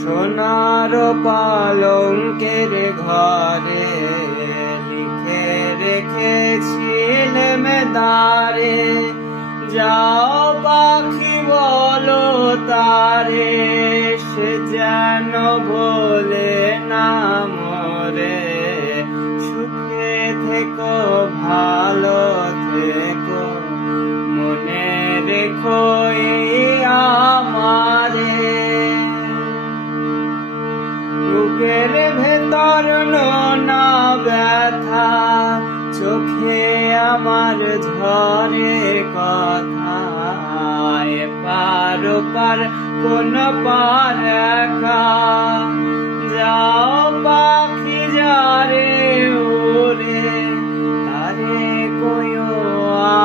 সোনার পালঙ্কের ঘরে লিখে রেখেছিলেম দ্বারে, যাও পাখি বলো তারে, সে যেন বলে না মরে। সুখে থেকো ভালো থেকো, মনে রেখো এই আমারে। বুকের ভেতর নোনা ব্যথা, চোখে আমার ঝরে কথা। এপার ওপার কোন পার একা, যাও পাখি যারে ওরে, তারে কইও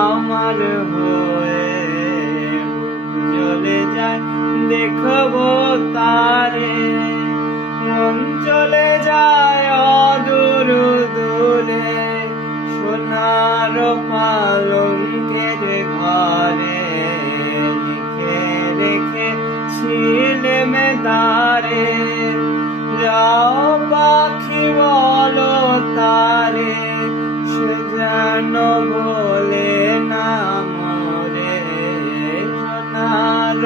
আমার হয়ে। চলে যায় দেখবো তারে, মন চলে যায় অদূর দূরে। সোনার পালঙ্কের ঘরে লিখে রেখেছিলেম দ্বারে, যাও পাখি বলো তারে, সে যেন বলে না মরে। সোনার